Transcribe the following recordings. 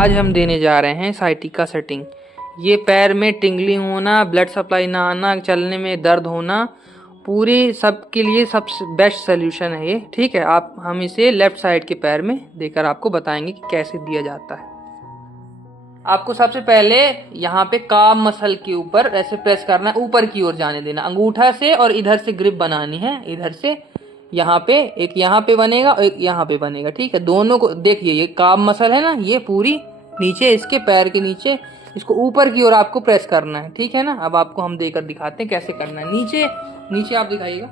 आज हम देने जा रहे हैं साइटिका सेटिंग। ये पैर में टिंगली होना, ब्लड सप्लाई ना आना, चलने में दर्द होना, पूरे सब के लिए सबसे बेस्ट सोल्यूशन है ये। ठीक है, हम इसे लेफ्ट साइड के पैर में देकर आपको बताएंगे कि कैसे दिया जाता है। आपको सबसे पहले यहाँ पे काम मसल के ऊपर ऐसे प्रेस करना है, ऊपर की ओर जाने देना अंगूठा से, और इधर से ग्रिप बनानी है। इधर से यहाँ पे एक यहाँ पे बनेगा और एक यहाँ पे बनेगा। ठीक है, दोनों को देखिए, ये काम मसल है ना, ये पूरी नीचे इसके पैर के नीचे, इसको ऊपर की ओर आपको प्रेस करना है। ठीक है ना, अब आपको हम देकर दिखाते हैं कैसे करना है। नीचे नीचे आप दिखाइएगा,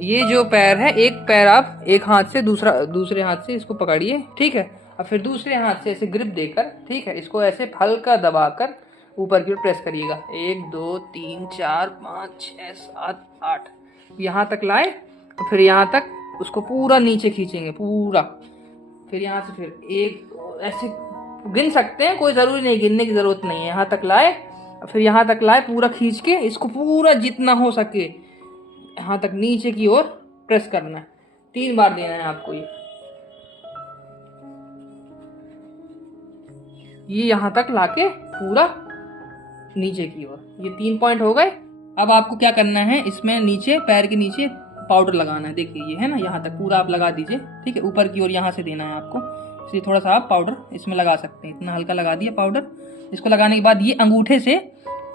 ये जो पैर है, एक पैर आप एक हाथ से दूसरे हाथ से इसको पकड़िए। ठीक है, और फिर दूसरे हाथ से ऐसे ग्रिप देकर, ठीक है, इसको ऐसे हल्का दबाकर ऊपर की ओर प्रेस करिएगा। 1 2 3 4 5 6 7 8 यहाँ तक लाए, फिर यहाँ तक उसको पूरा नीचे खींचेंगे पूरा। फिर यहाँ से फिर एक ऐसे गिन सकते हैं, कोई ज़रूरी नहीं, गिनने की ज़रूरत नहीं है। यहाँ तक लाए, फिर यहाँ तक लाए, पूरा खींच के इसको पूरा जितना हो सके यहाँ तक नीचे की ओर प्रेस करना है। 3 बार देना है आपको ये यहाँ तक लाके पूरा नीचे की ओर। ये 3 पॉइंट हो गए। अब आपको क्या करना है, इसमें नीचे पैर के नीचे पाउडर लगाना है। देखिए ये है ना, यहाँ तक पूरा आप लगा दीजिए। ठीक है, ऊपर की ओर यहाँ से देना है आपको, इसलिए थोड़ा सा आप पाउडर इसमें लगा सकते हैं। इतना हल्का लगा दिया पाउडर। इसको लगाने के बाद ये अंगूठे से,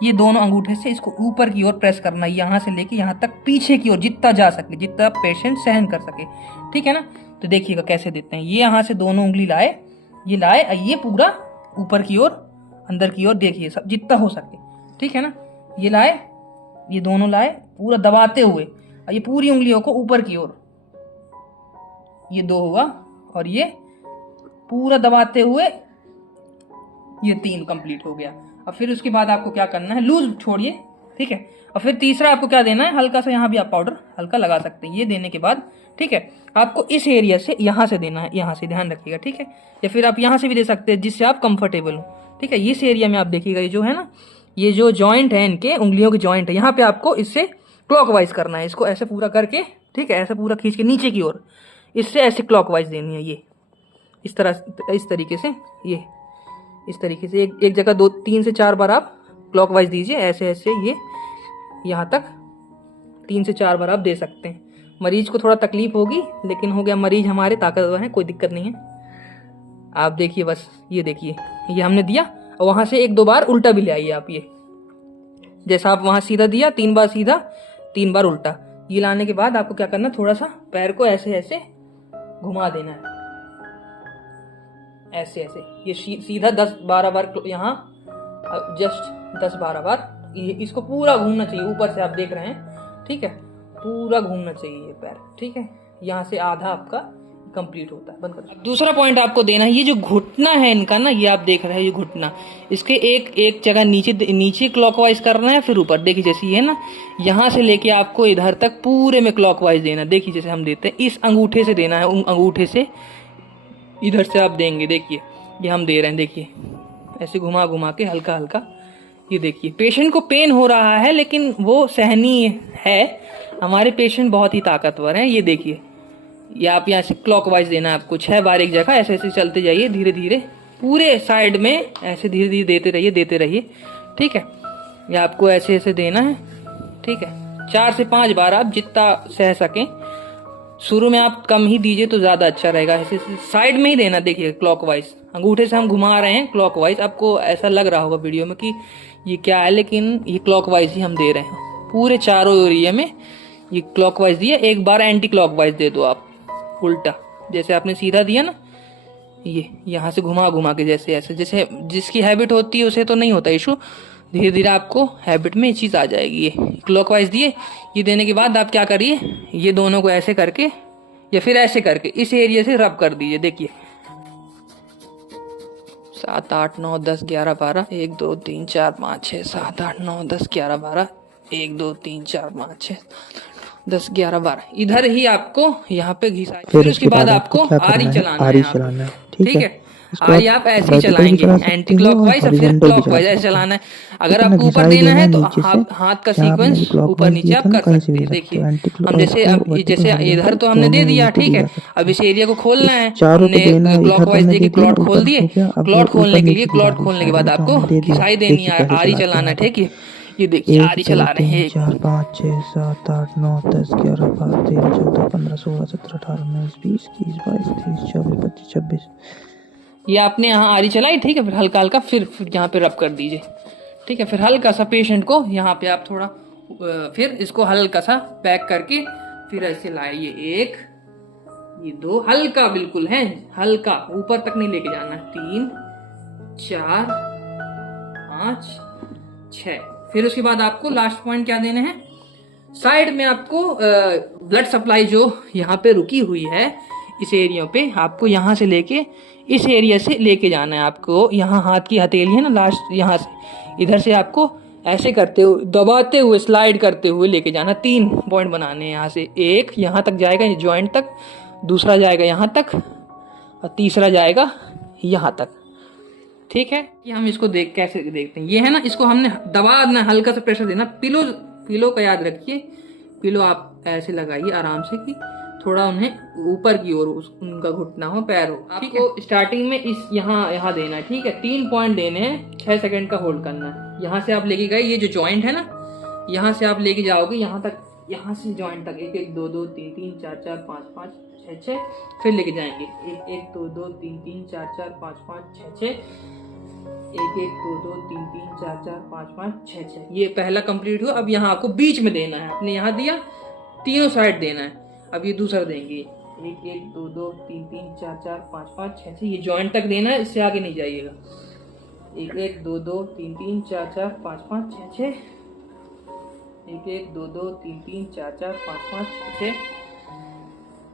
ये दोनों अंगूठे से इसको ऊपर की ओर प्रेस करना है, यहाँ से लेके यहाँ तक पीछे की ओर, जितना जा सके, जितना पेशेंट सहन कर सके। ठीक है ना, तो देखिएगा कैसे देते हैं। ये यहाँ से दोनों उंगली लाए, ये लाए, ये पूरा ऊपर की ओर अंदर की ओर, देखिए सब जितना हो सके। ठीक है ना, ये लाए, ये दोनों लाए, पूरा दबाते हुए, ये पूरी उंगलियों को ऊपर की ओर, ये 2 हुआ, और ये पूरा दबाते हुए ये 3 कंप्लीट हो गया। और फिर उसके बाद आपको क्या करना है, लूज छोड़िए। ठीक है, और फिर तीसरा आपको क्या देना है, हल्का सा यहाँ भी आप पाउडर हल्का लगा सकते हैं। ये देने के बाद, ठीक है, आपको इस एरिया से यहाँ से देना है, यहाँ से ध्यान रखिएगा। ठीक है, या फिर आप यहाँ से भी दे सकते हैं, जिससे आप कंफर्टेबल हो। ठीक है, इस एरिया में आप देखिएगा, ये जो है ना, ये जो जॉइंट है, इनके उंगलियों के जॉइंट है, यहाँ पे आपको इससे क्लॉकवाइज करना है। इसको ऐसे पूरा करके, ठीक है, ऐसे पूरा खींच के नीचे की ओर, इससे ऐसे क्लॉकवाइज देनी है। ये इस तरह, इस तरीके से, ये इस तरीके से एक जगह 2 3 से 4 बार आप क्लॉकवाइज दीजिए, ऐसे ऐसे, ये यहाँ तक 3 से 4 बार आप दे सकते हैं। मरीज को थोड़ा तकलीफ होगी, लेकिन हो गया, मरीज हमारे ताकतवर हैं, कोई दिक्कत नहीं है। आप देखिए, बस ये देखिए, ये हमने दिया, और वहाँ से 1 2 बार उल्टा भी ले आइए आप। ये जैसा आप वहाँ सीधा दिया, 3 बार सीधा, 3 बार उल्टा। ये लाने के बाद आपको क्या करना, थोड़ा सा पैर को ऐसे ऐसे घुमा देना है, ऐसे ऐसे। ये सीधा 10-12 बार यहाँ, जस्ट 10-12 बार इसको पूरा घूमना चाहिए। ऊपर से आप देख रहे हैं, ठीक है, पूरा घूमना चाहिए ये पैर। ठीक है, यहाँ से आधा आपका कंप्लीट होता है। बंद कर। दूसरा पॉइंट आपको देना है, ये जो घुटना है इनका ना, ये आप देख रहे हैं, ये घुटना, इसके एक जगह नीचे क्लॉकवाइज करना है, फिर ऊपर। देखिए जैसे ये है ना, यहाँ से लेके आपको इधर तक पूरे में क्लॉकवाइज देना। देखिए जैसे हम देते हैं, इस अंगूठे से देना है, अंगूठे से इधर से आप देंगे। देखिए ये हम दे रहे हैं, देखिए ऐसे घुमा घुमा के हल्का हल्का। ये देखिए, पेशेंट को पेन हो रहा है, लेकिन वो सहनीय है। हमारे पेशेंट बहुत ही ताकतवर हैं। ये देखिए, ये आप यहाँ से क्लॉकवाइज देना है आपको 6 बार एक जगह, ऐसे ऐसे चलते जाइए धीरे धीरे, पूरे साइड में ऐसे धीरे धीरे देते रहिए। ठीक है, ये आपको ऐसे ऐसे देना है। ठीक है, 4 से 5 बार आप जितना सह सकें। शुरू में आप कम ही दीजिए तो ज़्यादा अच्छा रहेगा। ऐसे साइड में ही देना। देखिए क्लॉकवाइज, अंगूठे से हम घुमा रहे हैं क्लॉकवाइज। आपको ऐसा लग रहा होगा वीडियो में कि ये क्या है, लेकिन ये क्लॉकवाइज ही हम दे रहे हैं पूरे चारों एरिया में। ये क्लॉकवाइज दिया, 1 बार एंटी क्लॉकवाइज दे दो आप, उल्टा। जैसे आपने सीधा दिया ना, ये यहाँ से घुमा घुमा के, जैसे ऐसे, जैसे जिसकी हैबिट होती है उसे तो नहीं होता इशू, धीरे धीरे आपको हैबिट में ये चीज़ आ जाएगी। ये क्लॉकवाइज दिए, ये देने के बाद आप क्या करिए, ये दोनों को ऐसे करके या फिर ऐसे करके इस एरिया से रब कर दीजिए। देखिए 7 8 9 10 11 12, 1 2 3 4 5 6 7 8 9 10 11 12, 1 2 3 4 5 6 10 11 12, इधर ही आपको यहाँ पे घिसा। फिर उसके बाद आपको आरी चलाना है। ठीक है, आज आप ऐसे ही चलाएंगे, एंटी क्लॉकवाइज और फिर क्लॉकवाइज ऐसे चलाना है। अगर आपको ऊपर देना है तो हाथ का सीक्वेंस ऊपर नीचे आप कर सकते हैं। देखिए हम जैसे अब जैसे इधर तो हमने दे दिया, ठीक है। अब इस एरिया को खोलना है, हमने क्लॉकवाइज देके क्लॉट खोल दिए। क्लॉट खोलने के लिए, क्लॉट खोलने के बाद आपको घिसाई देनी है, आरी चलाना है, ठीक है। ये देखिए आरी चला रहे हैं। 1 2 3 4 5 6 7 8 9 10 11 12 13 14 15 16 17 18 19 20 21 22 23 24 25 26। ये आपने यहाँ आरी चलाई, ठीक है। फिर हल्का हल्का फिर यहाँ पे रब कर दीजिए, ठीक है। फिर हल्का सा पेशेंट को यहाँ पे आप थोड़ा फिर इसको हल्का सा पैक करके फिर ऐसे लाइए। 1 ये 2 हल्का बिल्कुल है, हल्का ऊपर तक नहीं लेके जाना। 3 4 5 6। फिर उसके बाद आपको लास्ट पॉइंट क्या देने हैं, साइड में आपको ब्लड सप्लाई जो यहाँ पे रुकी हुई है इस एरिया पे, आपको यहाँ से लेके इस एरिया से लेके जाना है। आपको यहाँ हाथ की हथेली है ना, लास्ट यहाँ से इधर से आपको ऐसे करते हुए, दबाते हुए, स्लाइड करते हुए लेके जाना। 3 पॉइंट बनाने हैं यहाँ से। 1 यहाँ तक जाएगा जॉइंट तक, दूसरा जाएगा यहाँ तक और तीसरा जाएगा यहाँ तक, ठीक है। कि हम इसको कैसे देखते हैं, ये है ना, इसको हमने दबाना, हल्का सा प्रेशर देना। पिलो का याद रखिए, पिलो आप ऐसे लगाइए आराम से कि थोड़ा उन्हें ऊपर की ओर उनका घुटना हो, पैर हो। आपको स्टार्टिंग में इस यहाँ देना है, ठीक है। 3 पॉइंट देने हैं, 6 सेकंड का होल्ड करना है। यहाँ से आप लेके गए, ये जो जॉइंट है ना, यहाँ से आप लेके जाओगे यहाँ तक, यहाँ से जॉइंट तक 1 1 2 2 3 3 4 4 5 5 6 6। फिर लेके जाएंगे 1 1 2 2 3 3 4 4 5 5 6 6। 1 1 2 2 3 3 4 4 5 5 6 6। ये पहला कंप्लीट हुआ। अब यहाँ आपको बीच में देना है, आपने यहाँ दिया, तीनों साइड देना है। अब ये दूसरा देंगे 1 1 2 2 3 3 4 4 5 5 6 6। ये जॉइंट तक देना है, इससे आगे नहीं जाइएगा। 1 1 2 2 3 3 4 4 5 5 6 6। 1 1 2 2 3 3 4 4 5 5 6 6।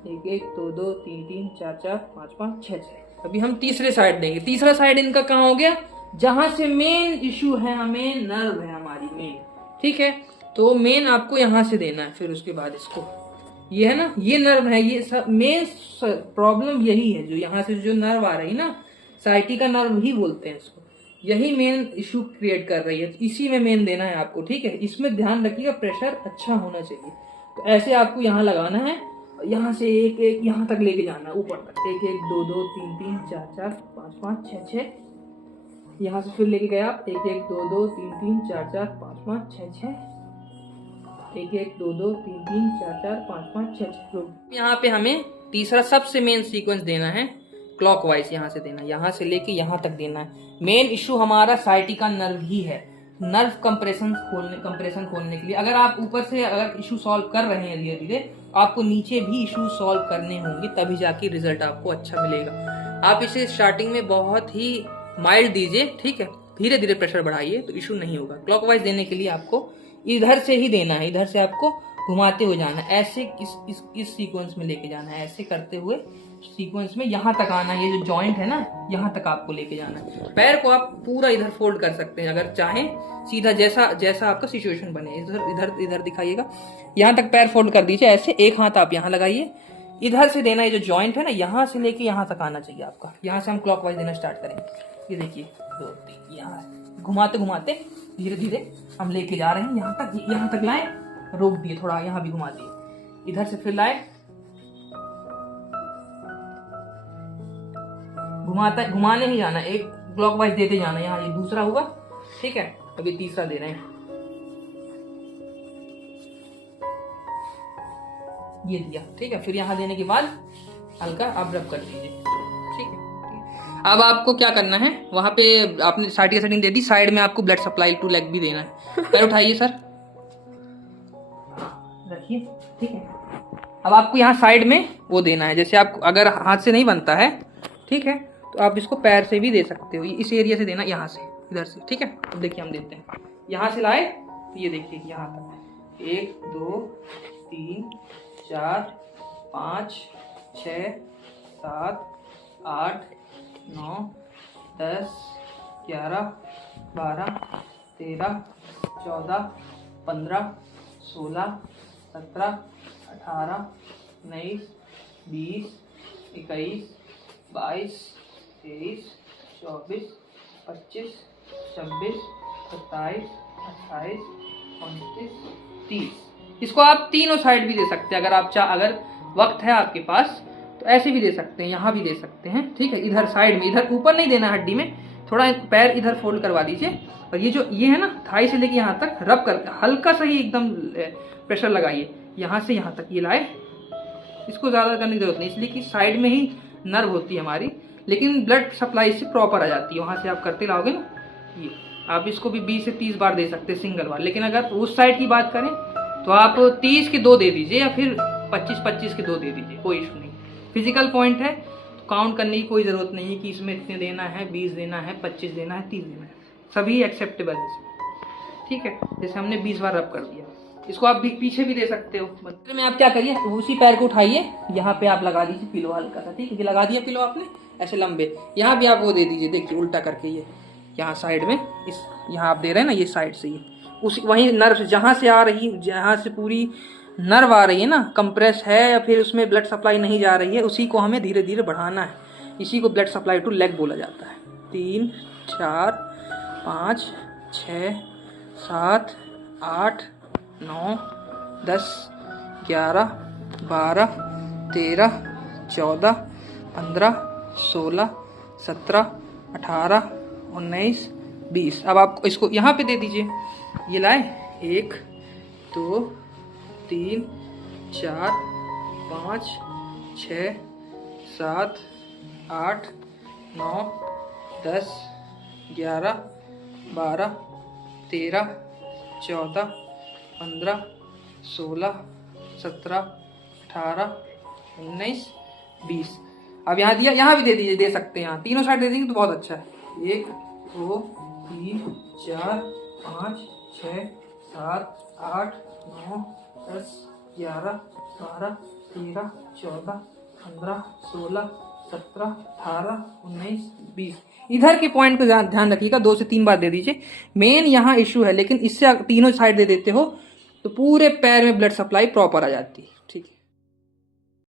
1 1 2 2 3 3 4 4 5 5 6 6। अभी हम तीसरे साइड देंगे। तीसरा साइड इनका कहाँ हो गया, जहां से मेन इशू है, हमें नर्व है हमारी मेन, ठीक है। तो मेन आपको यहां से देना है। फिर उसके बाद इसको, ये है ना, ये नर्व है, ये सब मेन प्रॉब्लम यही है। जो यहाँ से जो नर्व आ रही ना, साइटी का नर्व ही बोलते हैं इसको, यही मेन इशू क्रिएट कर रही है। इसी में मेन देना है आपको, ठीक है। इसमें ध्यान रखिएगा, प्रेशर अच्छा होना चाहिए। तो ऐसे आपको यहाँ लगाना है, यहाँ से 1 1 यहाँ तक लेके जाना है, ऊपर तक। 1 1 2 2 3 3 4 4 5 5 6 6। यहाँ से फिर लेके गए आप 1 1 2 2 3 3 4 4 5 5 6 6। 1 1 2 2 3 3 4 4 5 5 6 6। यहाँ पे हमें तीसरा सबसे मेन सीक्वेंस देना है, क्लॉकवाइज यहाँ से देना, यहाँ से लेके यहाँ तक देना है। मेन इशू हमारा साइटिका नर्व ही है। नर्व कंप्रेशन खोलने के लिए अगर आप ऊपर से अगर इशू सॉल्व कर रहे हैं धीरे धीरे, आपको नीचे भी इशू सॉल्व करने होंगे, तभी जाके रिजल्ट आपको अच्छा मिलेगा। आप इसे स्टार्टिंग में बहुत ही माइल्ड दीजिए, ठीक है। धीरे धीरे प्रेशर बढ़ाइए तो इशू नहीं होगा। क्लॉकवाइज देने के लिए आपको इधर से ही देना है, इधर से आपको घुमाते हुए जाना है, ऐसे इस सीक्वेंस में लेके जाना है, ऐसे करते हुए सीक्वेंस में यहाँ तक आना है। ये जो जॉइंट है ना, यहाँ तक आपको लेके जाना है। पैर को आप पूरा इधर फोल्ड कर सकते हैं अगर चाहें, सीधा जैसा आपका सिचुएशन बने। इधर दिखाइएगा, यहाँ तक पैर फोल्ड कर दीजिए ऐसे। एक हाथ आप यहाँ लगाइए, इधर से देना। ये जो जॉइंट है ना, यहाँ से लेके यहाँ तक आना चाहिए आपका। यहाँ से हम क्लॉकवाइज देना स्टार्ट करेंगे। ये देखिए 2 3, यहाँ घुमाते घुमाते धीरे धीरे हम लेके जा रहे हैं यहाँ तक लाए, रोक दिए, थोड़ा यहाँ भी घुमा दिए, इधर से फिर लाए, घुमाने ही जाना, एक क्लॉकवाइज देते जाना। यहाँ ये दूसरा हुआ, ठीक है। अभी तीसरा दे रहे हैं, ये दिया, ठीक है। फिर यहाँ देने के बाद हल्का आप रब कर दीजिए, ठीक है। अब आपको क्या करना है, वहां पे आपने साइड सेटिंग दे दी, साइड में आपको ब्लड सप्लाई टू लेग भी देना है। पैर उठाइए सर, रखिए, ठीक है। अब आपको यहाँ साइड में वो देना है, जैसे आप अगर हाथ से नहीं बनता है, ठीक है, तो आप इसको पैर से भी दे सकते हो। इस एरिया से देना, यहाँ से, इधर से, ठीक है। अब देखिए हम देते हैं, यहाँ से लाए तो ये देखिए यहाँ तक 1 2 3 4 5 6 7 8 9 10 11 12 13 14 15 16 17 18 19 20 21 22 23, 24, 25, 26, 27, 28, 29, 30। इसको आप तीनों साइड भी दे सकते हैं, अगर वक्त है आपके पास तो ऐसे भी दे सकते हैं, यहाँ भी दे सकते हैं। ठीक है, इधर साइड में, इधर ऊपर नहीं देना हड्डी में, थोड़ा पैर इधर फोल्ड करवा दीजिए और ये है ना थाई से लेके यहाँ तक रब करके हल्का सा ही एकदम प्रेशर लगाइए, यहाँ से यहाँ तक ये लाए। इसको ज़्यादा करने की जरूरत नहीं, इसलिए कि साइड में ही नर्व होती है हमारी, लेकिन ब्लड सप्लाई से प्रॉपर आ जाती है। वहाँ से आप करते लाओगे ना, ये आप इसको भी 20 से 30 बार दे सकते हैं सिंगल बार। लेकिन अगर उस साइड की बात करें तो आप 30 के 2 दे दीजिए या फिर 25-25 के 2 दे दीजिए, कोई इशू नहीं। फिजिकल पॉइंट है तो काउंट करने की कोई ज़रूरत नहीं है कि इसमें इतने देना है, 20 देना है, 25 देना है, 30 देना है, सभी एक्सेप्टेबल है इसमें। ठीक है, जैसे हमने 20 बार रब कर दिया। इसको आप पीछे भी दे सकते हो। मतलब में आप क्या करिए, उसी पैर को उठाइए, यहाँ पे आप लगा दीजिए पिलो हल्का सा। ठीक है, ये लगा दिया पिलो आपने ऐसे लंबे, यहाँ भी आप वो दे दीजिए, देखिए उल्टा करके ये यहाँ साइड में, इस यहाँ आप दे रहे हैं ना, ये साइड से ये उसी वहीं नर्व जहाँ से आ रही, जहाँ से पूरी नर्व आ रही है ना, कंप्रेस है या फिर उसमें ब्लड सप्लाई नहीं जा रही है, उसी को हमें धीरे धीरे बढ़ाना है। इसी को ब्लड सप्लाई टू लेग बोला जाता है। 3, 4, 5, 6, 7, 8, 9, 10, 11, 12, 13, 14, 15, 16, 17, 18, 19, 20। अब आप इसको यहाँ पे दे दीजिए, ये लाए 1, 2, 3, 4, 5, 6, 7, 8, 9, 10, 11, 12, 13, 14, 15, 16, 17, 18, 19, 20। अब यहाँ दिया, यहाँ भी दे दीजिए, दे सकते हैं, यहाँ तीनों साइड दे देंगे तो बहुत अच्छा है। 1, 2, 3, 4, 5, 6, 7, 8, 9, 10, 11, 12, 13, 14, 15, 16, 17, 18, 19, 20। इधर के पॉइंट को ध्यान रखिएगा, 2 से 3 बार दे दीजिए। मेन यहाँ इशू है, लेकिन इससे तीनों साइड दे देते हो तो पूरे पैर में ब्लड सप्लाई प्रॉपर आ जाती है। ठीक है।